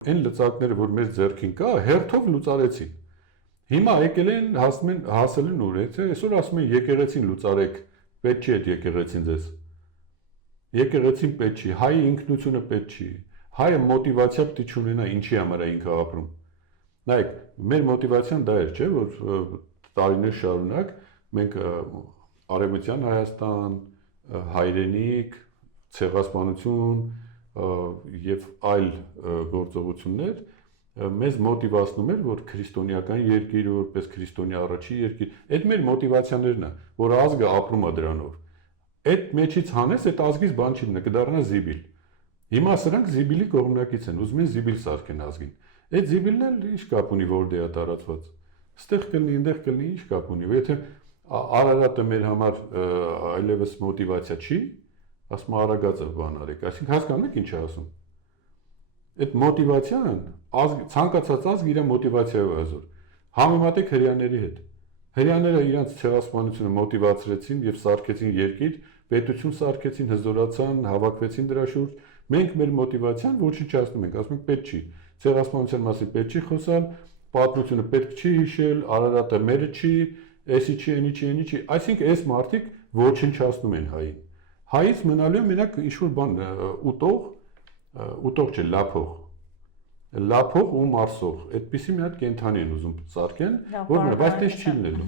Այն լծակները, որ մեր ձեռքին կա, հերթով լուծարեցին։ Հիմա եկել են հասել են ուր, այսօր ասում են եկեղեցին լուծարեք, պետք չի այդ եկեղեցին ձեզ։ Եկեղեցին պետք չի, հայի ինքնությունը պետք չի։ Հայը մոտիվացիա պետք է ունենա ինչի համար է ինքը ապրում։ Նայեք, մեր մոտիվացիան դա էր, չէ, որ տարիներ շարունակ մենք Արևմտյան Հայաստան, հայրենիք, ցեղասպանություն եւ այլ գործողություններ մեզ մոտիվացնում էր, որ քրիստոնեական երկիր, որպես քրիստոնյա առաջի երկիր, այդ մեր մոտիվացիաներն է, որ ազգը ապրում է դրանով։ Այդ մեջից հանես, այդ ազգից բան չի մնա, կդառնա զիբիլ։ Հիմա սրանք զիբիլի կողմնակից են, ուզում են զիբիլ սարքեն ազգին։ Այդ զիբիլն էլ ինչ կապ ունի, որ դե է տարածված։ Ստեղ կլինի, այնտեղ կլինի, ինչ կապ ունի։ Եթե Արարատը մեր համար այլևս մոտիվացիա չի, ասում Արագածը բան արեք, այսինքն հասկանում եք ինչ է ասում։ Այդ մոտիվացիան ցանկացած ազգ իր մոտիվացիայով է զոր։ Համեմատեք հрьяաների հետ։ Հрьяաները իրենց ցեղասպանությունը մոտիվացրեցին եւ սարքեցին երկիր, պետություն սարքեցին, հզորացան, հավաքվեցին դրա շուրջ։ Մենք մեր մոտիվացիան ոչնչացնում ենք, ասում ենք պետք չի։ Ցեղասպանության մասին պետք չի խոսալ, պատմությունը պետք չի հիշել, Արարատը մերը չի, էսի չի, էնի չի, էնի չի։ Այսինքն այս մարդիկ ոչնչացնում են հային։ Հայից մնալու է մենակ ինչ-որ բան ուտող չէ, լափող ու մարսող։ Այդպիսի մի հատ կենթանի են ուզում սարքեն, որ բայց դες չի լինելու։